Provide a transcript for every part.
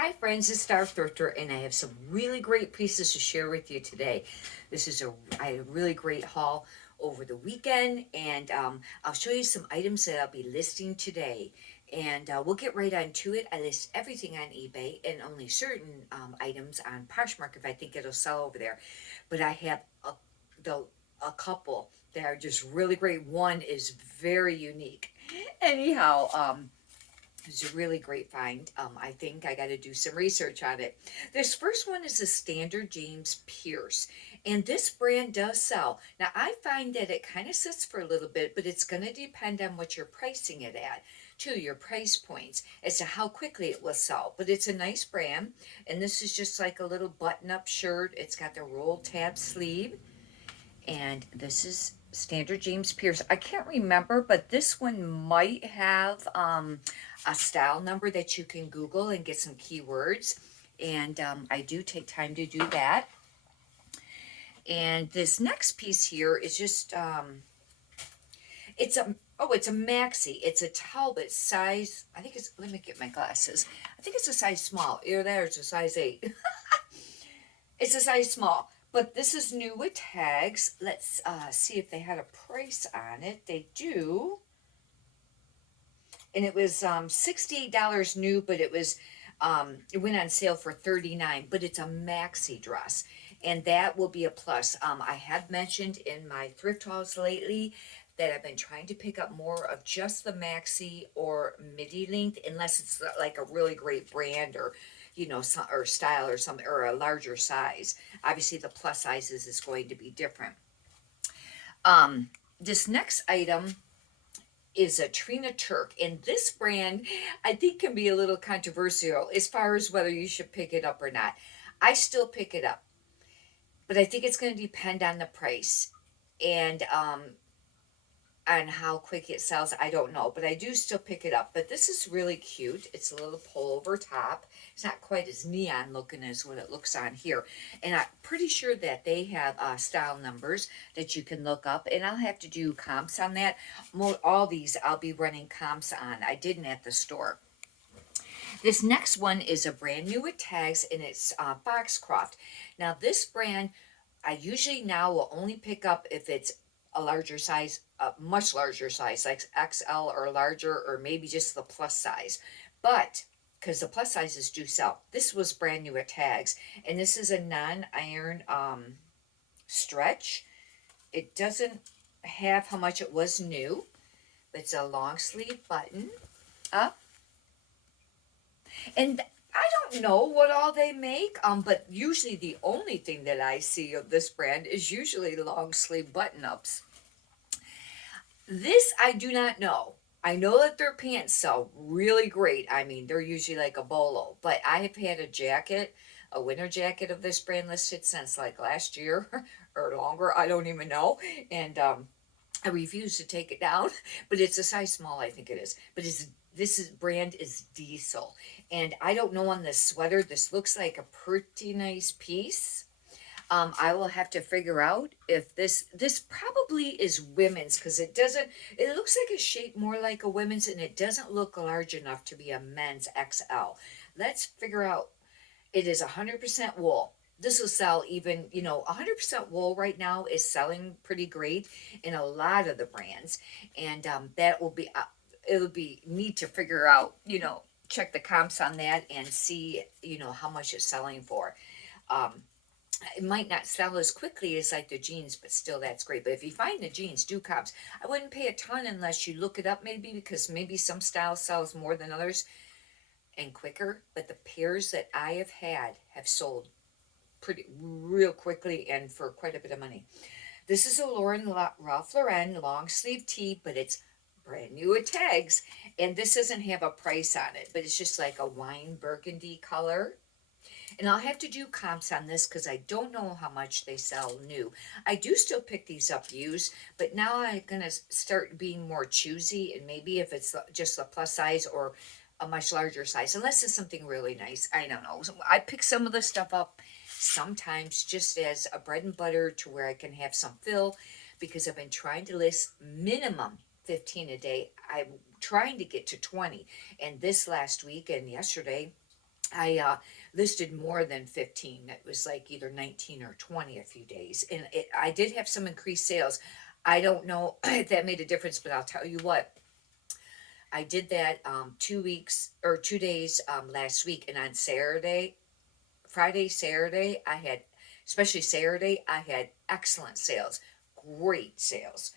Hi friends, it's Star Thrifter, and I have some really great pieces to share with you today. I had a really great haul over the weekend, and I'll show you some items that I'll be listing today. And we'll get right on to it. I list everything on eBay and only certain items on Poshmark if I think it'll sell over there. But I have the, a couple that are just really great. One is very unique. Anyhow, it's a really great find. I think I got to do some research on it. This first one is a standard James Pierce, and this brand does sell. Now, I find that it kind of sits for a little bit, but it's going to depend on what you're pricing it at, to your price points, as to how quickly it will sell. But it's a nice brand, and this is just like a little button-up shirt. It's got the roll tab sleeve, and this is standard James Pierce. I can't remember, but this one might have a style number that you can Google and get some keywords. And I do take time to do that. And this next piece here is just it's a maxi. It's a Talbot size. I think it's, let me get my glasses. I think it's a size small. Either that or it's a size 8. It's a size small. But this is new with tags. Let's see if they had a price on it. They do. And it was $68 new, but it went on sale for $39. But it's a maxi dress, and that will be a plus. I have mentioned in my thrift hauls lately that I've been trying to pick up more of just the maxi or midi length, unless it's like a really great brand or some, or style or some, or a larger size. Obviously, the plus sizes is going to be different. This next item is a Trina Turk, and this brand I think can be a little controversial as far as whether you should pick it up or not. I still pick it up, but I think it's going to depend on the price and on how quick it sells. I don't know, but I do still pick it up. But this is really cute. It's a little pullover top. It's not quite as neon looking as what it looks on here. And I'm pretty sure that they have style numbers that you can look up. And I'll have to do comps on that. All these I'll be running comps on. I didn't at the store. This next one is a brand new with tags, and it's Foxcroft. Now this brand, I usually now will only pick up if it's a larger size, a much larger size, like XL or larger, or maybe just the plus size. But because the plus sizes do sell, this was brand new at tags, and this is a non-iron stretch. It doesn't have how much it was new. It's a long sleeve button up, and I don't know what all they make, but usually the only thing that I see of this brand is usually long sleeve button ups. This I do not know. I know that their pants sell really great. I mean, they're usually like a bolo, but I have had a jacket, a winter jacket of this brand listed since like last year or longer. I don't even know. And I refuse to take it down, but it's a size small, I think it is. But brand is Diesel. And I don't know on this sweater, this looks like a pretty nice piece. I will have to figure out if this probably is women's, because it looks like it's shaped more like a women's, and it doesn't look large enough to be a men's XL. Let's figure out. It is 100% wool. This will sell even, 100% wool right now is selling pretty great in a lot of the brands. And that will be, it'll be neat to figure out, check the comps on that and see, how much it's selling for. It might not sell as quickly as like the jeans, but still that's great. But if you find the jeans, do comps. I wouldn't pay a ton unless you look it up, maybe, because maybe some style sells more than others and quicker. But the pairs that I have had have sold pretty real quickly and for quite a bit of money. This is a Ralph Lauren long sleeve tee, but it's brand new with tags, and this doesn't have a price on it, but it's just like a wine burgundy color. And I'll have to do comps on this because I don't know how much they sell new. I do still pick these up used, but now I'm going to start being more choosy, and maybe if it's just a plus size or a much larger size, unless it's something really nice. I don't know. So I pick some of the stuff up sometimes just as a bread and butter to where I can have some fill, because I've been trying to list minimum 15 a day. I'm trying to get to 20. And this last week and yesterday, I listed more than 15. It was like either 19 or 20 a few days. And I did have some increased sales. I don't know if that made a difference, but I'll tell you what, I did that 2 weeks or 2 days last week. And on Saturday, Friday, Saturday, I had, especially Saturday, I had excellent sales, great sales.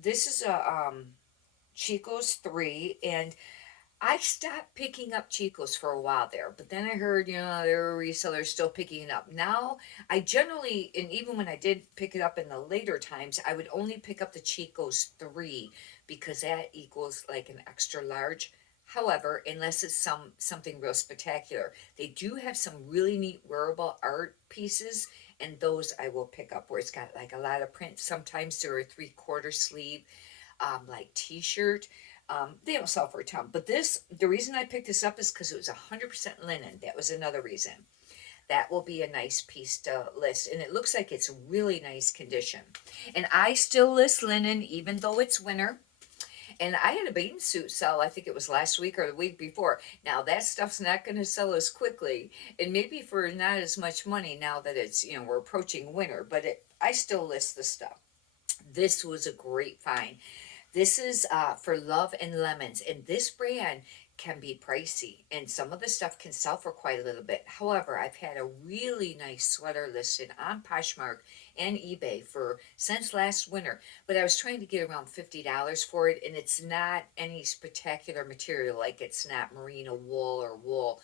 This is a Chico's 3, and I stopped picking up Chico's for a while there, but then I heard, there were resellers still picking it up. Now, I generally, and even when I did pick it up in the later times, I would only pick up the Chico's 3 because that equals like an extra large. However, unless it's something real spectacular, they do have some really neat wearable art pieces, and those I will pick up where it's got like a lot of print. Sometimes they're a 3/4 sleeve like t-shirt. They don't sell for a ton, but the reason I picked this up is because it was 100% linen. That was another reason. That will be a nice piece to list, and it looks like it's really nice condition. And I still list linen even though it's winter. And I had a bathing suit sell, I think it was last week or the week before. Now that stuff's not going to sell as quickly, and maybe for not as much money now that it's, we're approaching winter, but I still list the stuff. This was a great find. This is for Love and Lemons, and this brand can be pricey, and some of the stuff can sell for quite a little bit. However, I've had a really nice sweater listed on Poshmark and eBay for since last winter, but I was trying to get around $50 for it, and it's not any spectacular material, like it's not merino wool or wool.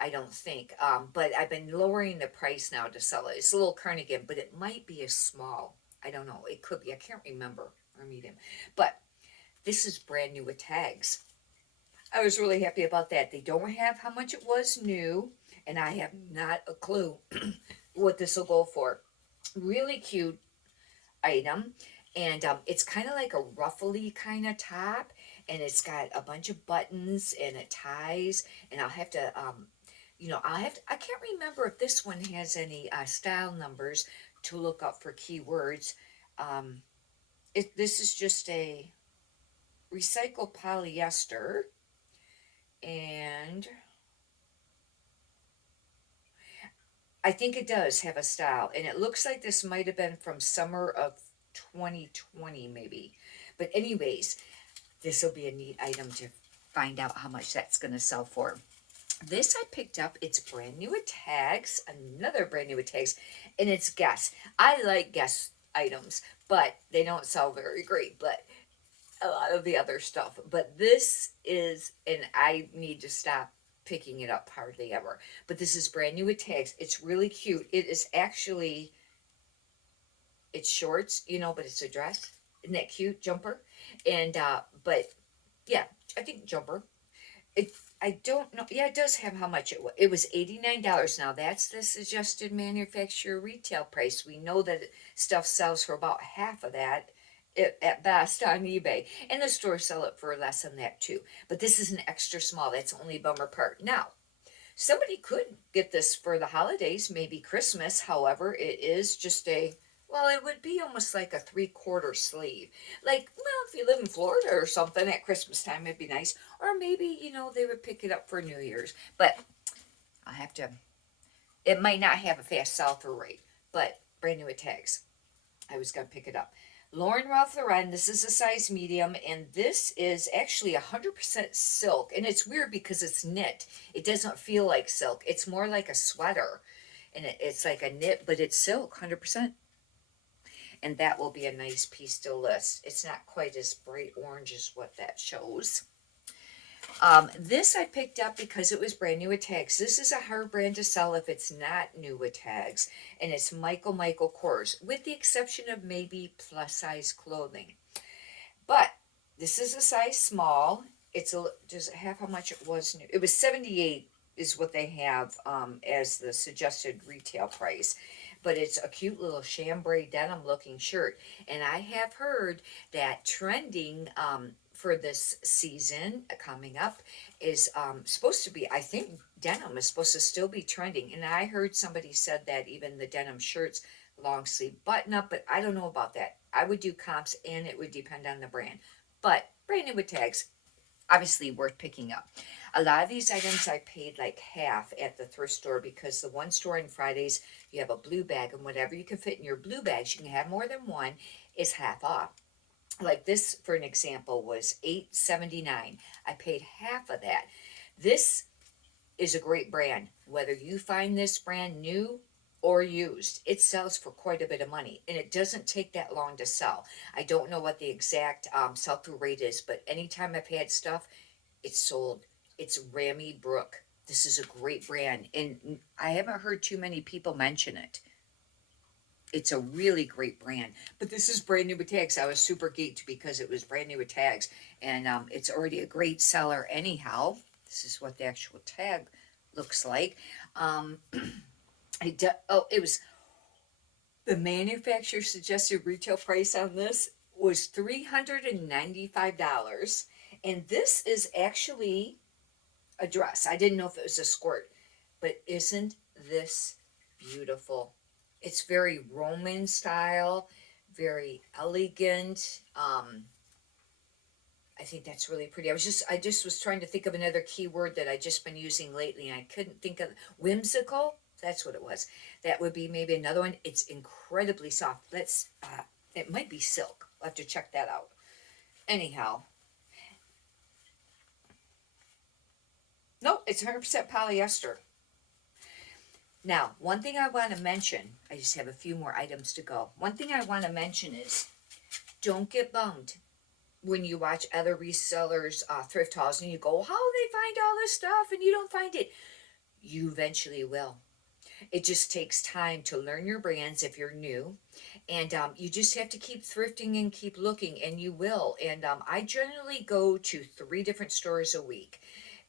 I don't think. But I've been lowering the price now to sell it. It's a little cardigan, but it might be a small. I don't know. It could be. I can't remember or medium. But this is brand new with tags. I was really happy about that. They don't have how much it was new, and I have not a clue what this will go for. Really cute item, and it's kind of like a ruffly kind of top, and it's got a bunch of buttons and it ties, and I'll have to I can't remember if this one has any style numbers to look up for keywords. Um, this is just a recycled polyester, and I think it does have a style, and it looks like this might have been from summer of 2020, maybe. But anyways, this will be a neat item to find out how much that's going to sell for. This I picked up. It's brand new with tags, another brand new with tags, and it's Guess. I like Guess items, but they don't sell very great. But a lot of the other stuff. But this is, and I need to stop picking it up hardly ever. But this is brand new with tags. It's really cute. It is actually, it's shorts, but it's a dress. Isn't that cute? Jumper. And, but yeah, I think jumper. It, I don't know. Yeah, it does have how much it was. It was $89. Now that's the suggested manufacturer retail price. We know that stuff sells for about half of that at best on eBay, and the stores sell it for less than that too. But this is an extra small. That's only bummer part. Now, somebody could get this for the holidays, maybe Christmas. However, it is just it would be almost like a 3/4 sleeve. Like, well, if you live in Florida or something at Christmas time, it'd be nice. Or maybe, they would pick it up for New Year's. But I have to, it might not have a fast sell through rate, but brand new with tags. I was going to pick it up. Lauren Ralph Lauren, this is a size medium, and this is actually 100% silk. And it's weird because it's knit. It doesn't feel like silk. It's more like a sweater. And it's like a knit, but it's silk, 100%. And that will be a nice piece to list. It's not quite as bright orange as what that shows. This I picked up because it was brand new with tags. This is a hard brand to sell if it's not new with tags, and it's Michael Kors, with the exception of maybe plus size clothing. But this is a size small. Does it have how much it was new? It was 78 is what they have as the suggested retail price. But it's a cute little chambray denim looking shirt. And I have heard that trending for this season coming up is supposed to be, I think denim is supposed to still be trending. And I heard somebody said that even the denim shirts, long sleeve button up, but I don't know about that. I would do comps, and it would depend on the brand. But brand new with tags, obviously worth picking up. A lot of these items I paid like half at the thrift store, because the one store on Fridays, you have a blue bag, and whatever you can fit in your blue bags, you can have more than one, is half off. Like this, for an example, was $8.79. I paid half of that. This is a great brand. Whether you find this brand new or used, it sells for quite a bit of money, and it doesn't take that long to sell. I don't know what the exact sell through rate is, but anytime I've had stuff, it's sold. It's Ramy Brook. This is a great brand, and I haven't heard too many people mention it. It's a really great brand, but this is brand new with tags. I was super geeked because it was brand new with tags, and it's already a great seller anyhow. This is what the actual tag looks like. Um, it was the manufacturer suggested retail price on this was $395, and this is actually a dress. I didn't know if it was a skirt, but isn't this beautiful? It's very Roman style, very elegant. I think that's really pretty. I just was trying to think of another keyword that I just been using lately, and I couldn't think of whimsical. That's what it was. That would be maybe another one. It's incredibly soft. It might be silk. I'll have to check that out. Anyhow, no, it's 100% polyester. Now, one thing I want to mention, I just have a few more items to go. One thing I want to mention is, don't get bummed when you watch other resellers, thrift hauls, and you go, how do they find all this stuff and you don't find it? You eventually will. It just takes time to learn your brands if you're new, and you just have to keep thrifting and keep looking, and you will. And I generally go to 3 different stores a week.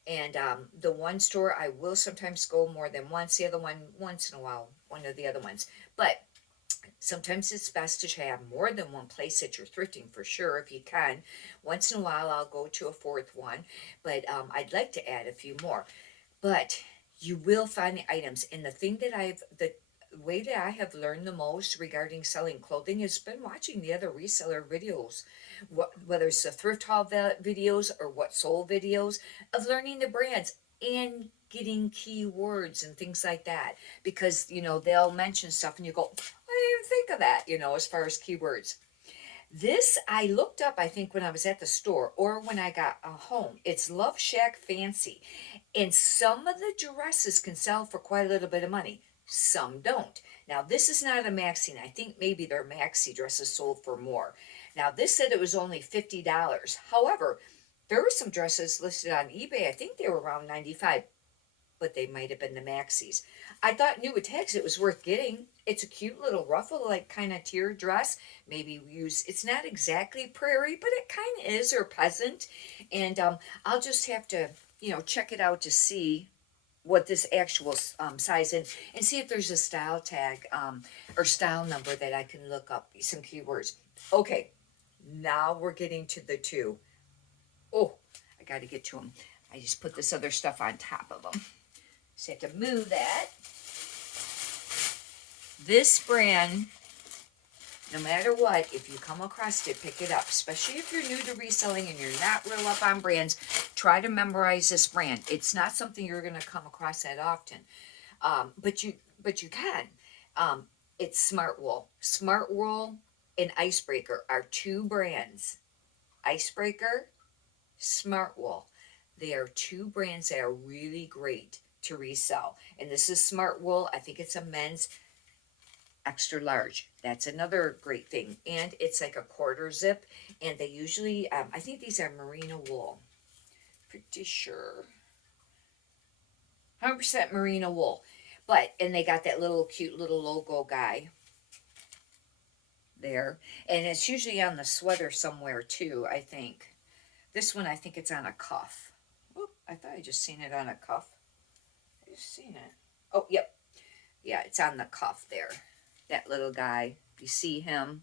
And the one store I will sometimes go more than once, the other one once in a while, one of the other ones. But sometimes it's best to have more than one place that you're thrifting, for sure, if you can. Once in a while, I'll go to a fourth one, but I'd like to add a few more. But you will find the items. And the way that I have learned the most regarding selling clothing has been watching the other reseller videos, whether it's the thrift haul videos or what sold videos, of learning the brands and getting keywords and things like that. Because, they'll mention stuff and you go, I didn't think of that, as far as keywords. This I looked up, I think, when I was at the store or when I got home. It's Love Shack Fancy. And some of the dresses can sell for quite a little bit of money. Some don't. Now, this is not a maxi. I think maybe their maxi dresses sold for more. Now, this said it was only $50. However, there were some dresses listed on eBay. I think they were around 95, but they might have been the maxis. I thought new with tags it was worth getting. It's a cute little ruffle, like kind of tier dress. Maybe it's not exactly prairie, but it kind of is, or peasant. And I'll just have to, check it out to see what this actual size and see if there's a style tag or style number that I can look up, some keywords. Okay, now we're getting to the two. Oh, I got to get to them. I just put this other stuff on top of them. So I have to move that. This brand, no matter what, if you come across it, pick it up. Especially if you're new to reselling and you're not real up on brands, try to memorize this brand. It's not something you're going to come across that often, but you can. It's Smartwool. Smartwool and Icebreaker are 2 brands. Icebreaker, Smartwool. They are 2 brands that are really great to resell. And this is Smartwool. I think it's a men's extra large. That's another great thing. And it's like a quarter zip. And they usually, I think these are merino wool. Pretty sure. 100% merino wool. And they got that little cute little logo guy there. And it's usually on the sweater somewhere too, I think. This one, I think it's on a cuff. Oop, I thought I just seen it on a cuff. I just seen it. Oh, yep. Yeah, it's on the cuff there. That little guy. You see him,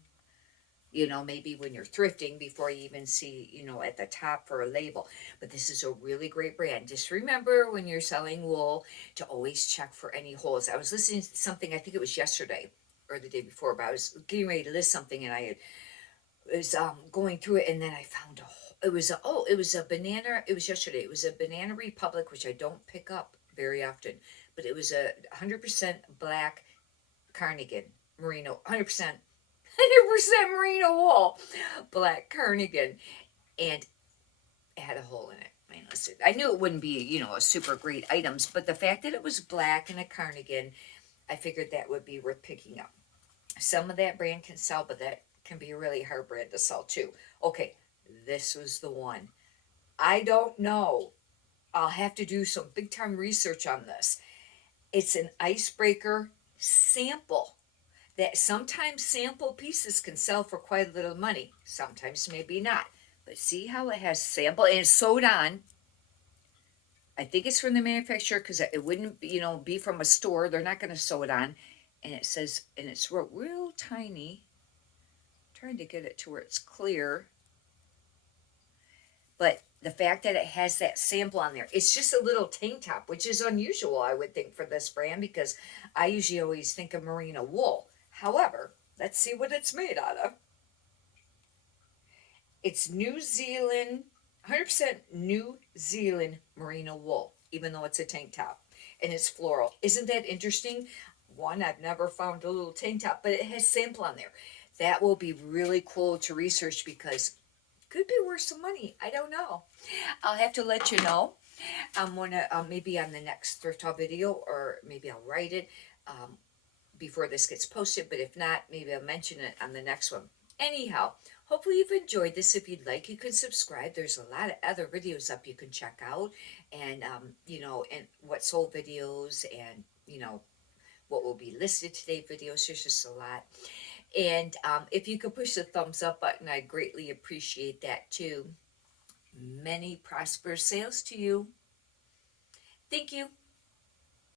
maybe when you're thrifting before you even see, at the top for a label. But this is a really great brand. Just remember when you're selling wool to always check for any holes. I was listening to something, I think it was yesterday or the day before, but I was getting ready to list something and I was going through it, and then I found a hole. it was a banana. It was yesterday. It was a Banana Republic, which I don't pick up very often, but it was a 100% black cardigan, merino, 100% merino wool, black cardigan, and it had a hole in it. I mean, listen, I knew it wouldn't be, a super great items, but the fact that it was black and a cardigan, I figured that would be worth picking up. Some of that brand can sell, but that can be a really hard brand to sell too. Okay, this was the one. I don't know. I'll have to do some big time research on this. It's an icebreaker sample. That sometimes sample pieces can sell for quite a little money, sometimes maybe not. But see how it has sample and it's sewed on. I think it's from the manufacturer because it wouldn't, be from a store. They're not going to sew it on. And it says, and it's real tiny. I'm trying to get it to where it's clear. But the fact that it has that sample on there, it's just a little tank top, which is unusual, I would think, for this brand because I usually always think of merino wool. However, let's see what it's made out of. It's New Zealand, 100% New Zealand merino wool, even though it's a tank top. And it's floral. Isn't that interesting? One, I've never found a little tank top, but it has sample on there. That will be really cool to research because it could be worth some money. I don't know. I'll have to let you know. I'm gonna maybe on the next thrift haul video, or maybe I'll write it before this gets posted. But if not, maybe I'll mention it on the next one. Anyhow, hopefully you've enjoyed this. If you'd like, you can subscribe. There's a lot of other videos up you can check out, and and what sold videos, and what will be listed today videos. There's just a lot. And if you could push the thumbs up button, I'd greatly appreciate that too. Many prosperous sales to you. Thank you.